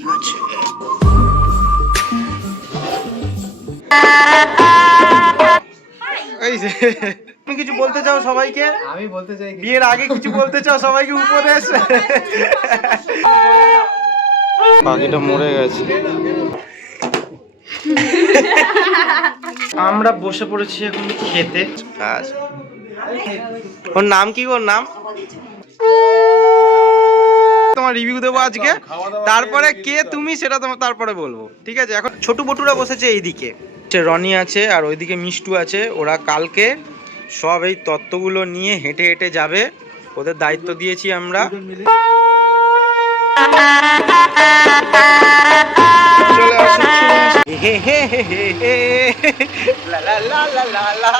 ঠিক আছে। এই যে তুমি কিছু বলতে চাও সবাইকে? আমি বলতে চাই বিয়ের আগে কিছু বলতে চাও সবাইকে উপদেশ? পাখিটা মরে গেছে। আমরা বসে পড়েছি এখন খেতে। ওর নাম কি? ওর নাম তোমার রিভিউ দেবো আজকে, তারপরে কে তুমি সেটা তোমার তারপরে বলবো, ঠিক আছে? এখন ছোটু বটুরা বসেছে এইদিকে, রনি আছে আর ওইদিকে মিষ্টু আছে। ওরা কালকে সব এই তত্ত্বগুলো নিয়ে হেঁটে হেঁটে যাবে, ওদের দায়িত্ব দিয়েছি আমরা। চলে আসো, হে হে হে হে হে, লা লা লা লা লা লা।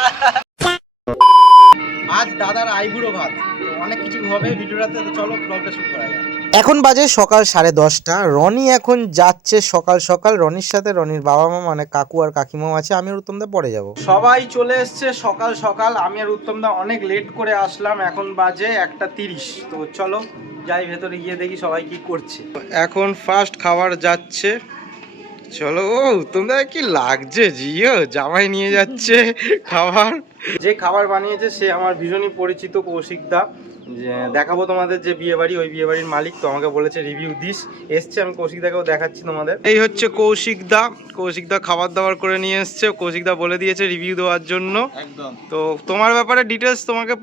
আজ দাদার আইবুড়ো ভাত, তো অনেক কিছু হবে ভিডিওটাতে, তো চলো ব্লগটা শুরু করা যাক। এখন বাজে সকাল 10:30। রনি এখন যাচ্ছে সকাল সকাল। রনির সাথে রনির বাবা মা মানে কাকু আর কাকিমাও আছে, আমি আর উত্তমদা পরে যাব। সবাই চলে এসছে সকাল সকাল, আমি আর উত্তমদা অনেক লেট করে আসলাম। এখন বাজে 1:30। তো চলো যাই ভেতরে গিয়ে দেখি সবাই কি করছে। এখন ফার্স্ট খাবার যাচ্ছে, চলো। ও উত্তমদা কি লাগছে, জিও জামাই নিয়ে যাচ্ছে খাবার। যে খাবার বানিয়েছে সে আমার ভীষণই পরিচিত, কৌশিক দা। যে দেখাবো তোমাদের যে বিয়ে বাড়ি, ওই বিয়ে বাড়ির মালিক, তো আমাকে বলেছে রিভিউ দিস। এসছে, আমি কৌশিক দাকেও দেখাচ্ছি তোমাদের। এই হচ্ছে কৌশিক দা। কৌশিক দা খাবার দাবার করে নিয়ে এসছে, কৌশিক দা বলে দিয়েছে রিভিউ দেওয়ার জন্য। একদম। তো তোমার ব্যাপারে ডিটেলস তোমাকে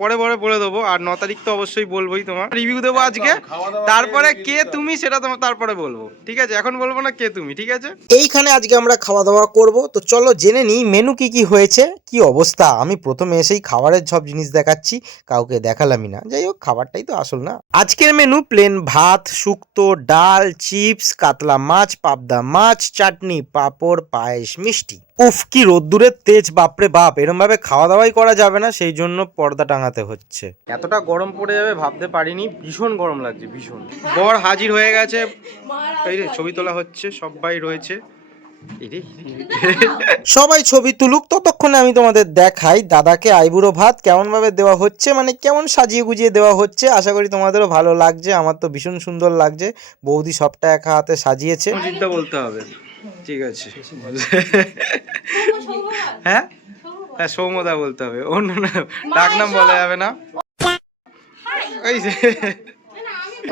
পরে বলে দেবো, আর 9 তারিখ তো অবশ্যই বলবোই, তোমার রিভিউ দেবো আজকে, তারপরে কে তুমি সেটা তোমার তারপরে বলবো, ঠিক আছে? এখন বলবো না কে তুমি, ঠিক আছে? এইখানে আজকে আমরা খাওয়া দাওয়া করব, তো চলো জেনে নিই মেনু কি কি হয়েছে, কি অবস্থা। আমি প্রথমে এসেই খাবারের সব জিনিস দেখাচ্ছি, কাউকে দেখালামই না। যাই হোক, খাবারটাই তো আসল না। আজকের মেনু প্লেন ভাত, শুক্তো, ডাল, চিপস, কাতলা মাছ, পাবদা মাছ, চাটনি, পাঁপড়, পায়েস, মিষ্টি। উফ কি রোদ্দুরের তেজ, বাপরে বাপ! এরম ভাবে খাওয়া দাওয়াই করা যাবে না, সেই জন্য পর্দা টাঙাতে হচ্ছে। এতটা গরম পড়ে যাবে ভাবতে পারিনি, ভীষণ গরম লাগছে, ভীষণ। বর হাজির হয়ে গেছে, এই রে ছবি তোলা হচ্ছে, সবাই রয়েছে। সবাই ছবি তুলুক, ততক্ষণে আমি তোমাদের দেখাই দাদাকে আইবুড়ো ভাত কেমন ভাবে দেওয়া হচ্ছে, মানে কেমন সাজিয়ে গুজিয়ে দেওয়া হচ্ছে। আশা করি তোমাদেরও ভালো লাগছে, আমার তো ভীষণ সুন্দর লাগছে। বৌদি সবটা একা হাতে সাজিয়েছে। জিদ্দা বলতে হবে, ঠিক আছে? হ্যাঁ হ্যাঁ, সৌমদা বলতে হবে, অন্য ডাক নাম বলা যাবে না। এই যে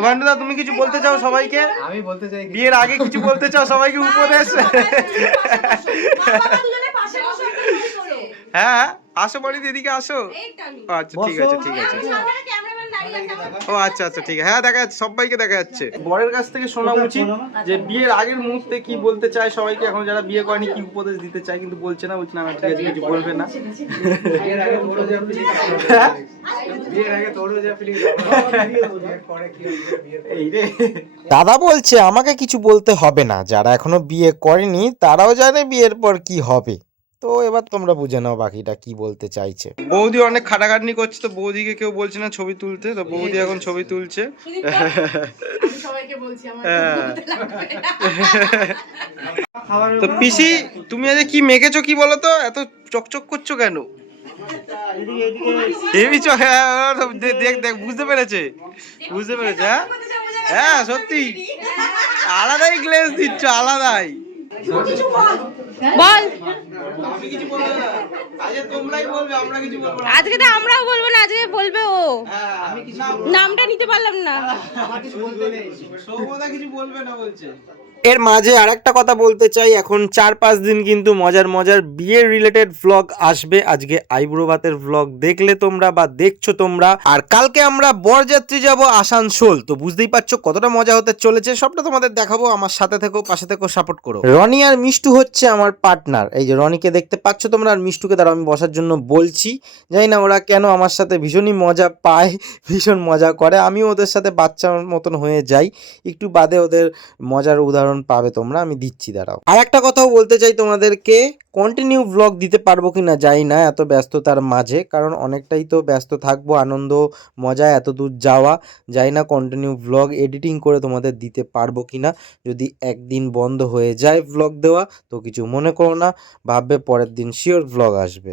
ভান্ডুদা, তুমি কিছু বলতে চাও সবাইকে? আমি বলতে চাই বিয়ের আগে কিছু বলতে চাও সবাইকে উপদেশ? হ্যাঁ আসো বাড়িতে, এদিকে আসো। আচ্ছা ঠিক আছে, ঠিক আছে। ও আচ্ছা আচ্ছা, ঠিক আছে। হ্যাঁ দেখা যাচ্ছে, সবাইকে দেখা যাচ্ছে। বরের কাছ থেকে শোনা উচিত যে বিয়ের আগের মুহূর্তে কি বলতে চায় সবাইকে, এখন যারা বিয়ে করেনি কি উপদেশ দিতে চায়, কিন্তু বলছে না, বলছে না ঠিক আছে কিছু বলবে না। দাদা বলছে আমাকে কিছু বলতে হবে না, যারা এখনো বিয়ে করেনি তারাও জানে বিয়ের পর কি হবে। তো এবার তোমরা বুঝে নাও বাকিটা কি বলতে চাইছে। বৌদি অনেক খাটাখাটনি করছে, তো বৌদিকে কেউ বলছে না ছবি তুলতে, তো বৌদি এখন ছবি তুলছে। তো পিসি, তুমি আজ কি মেখেছো কি বলো তো, এত চকচক করছো কেন? দেখ বুঝতে পেরেছে, বুঝতে পেরেছে। হ্যাঁ হ্যাঁ সত্যি, আলাদাই গ্লেজ দিচ্ছ, আলাদাই। বল, আজকে তো আমরাও বলবো না, আজকে বলবে ও। নামটা নিতে পারলাম না। কিছু বলবে না বলছে। এর মাঝে আরেকটা কথা বলতে চাই, এখন 4-5 দিন কিন্তু মজার মজার বিয়ের রিলেটেড ভ্লগ আসবে। আজকে আইবুড়ো ভাতের ভ্লগ দেখলে তোমরা বা দেখছো তোমরা, আর কালকে আমরা বরযাত্রী যাব আসানসোল, তো বুঝতেই পারছো কতটা মজা হতে চলেছে। সবটা তোমাদের দেখাবো, আমার সাথে থেকো, পাশে থেকো, সাপোর্ট করো। রনি আর মিষ্টু হচ্ছে আমার পার্টনার। এই যে রনিকে দেখতে পাচ্ছ তোমরা, আর মিষ্টুকে দ্বারা আমি বসার জন্য বলছি। জানি না ওরা কেন আমার সাথে ভীষণই মজা পায়, ভীষণ মজা করে। আমিও ওদের সাথে বাচ্চার মতন হয়ে যাই, একটু বাদে ওদের মজার উদাহরণ পাবে তোমরা, আমি দিচ্ছি, দাঁড়াও। আর একটা কথাও বলতে চাই তোমাদেরকে, কন্টিনিউ ব্লগ দিতে পারবো কিনা জানি না এত ব্যস্ততার মাঝে, কারণ অনেকটাই তো ব্যস্ত থাকবো, আনন্দ মজা এত দূর যাওয়া, জানি না কন্টিনিউ ব্লগ এডিটিং করে তোমাদের দিতে পারবো কিনা। যদি একদিন বন্ধ হয়ে যায় ব্লগ দেওয়া তো কিছু মনে করো না, ভাববে পরের দিন শিওর ব্লগ আসবে।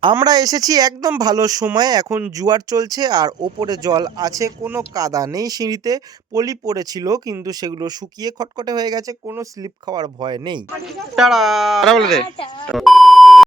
আমরা এসেছি একদম ভালো সময়, এখন জোয়ার চলছে আর ওপরে জল আছে, কোনো কাদা নেই সিঁড়িতে। পলি পড়েছিল কিন্তু সেগুলো শুকিয়ে খটখটে হয়ে গেছে, কোনো স্লিপ খাওয়ার ভয় নেই। টাটা বলে দে।